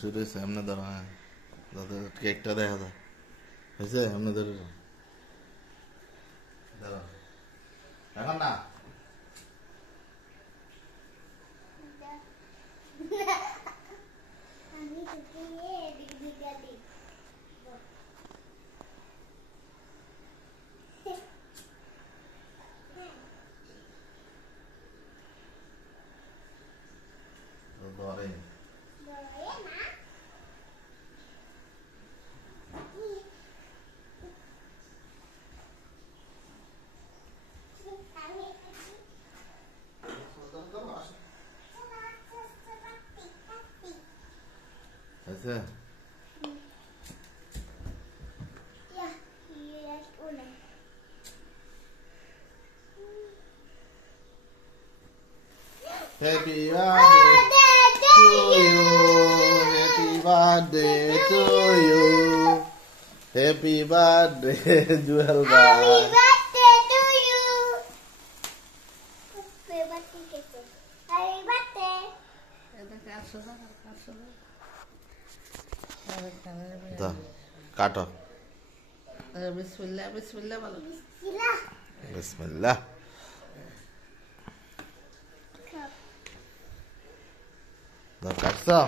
শুরু হয়েছে এমনি ধরো। হ্যাঁ, যাতে কেকটা দেখা যায়। হয়েছে এমনি ধরে ধরো এখন না। ধরে হয়েছে। Happy birthday to you. Happy birthday to you. Happy birthday, Jewel. Happy birthday to you. Happy birthday. Happy birthday. Da, kato. বিসমিল্লাহ বিসমিল্লাহ বলো। Sila. Bismillah. Da, katso.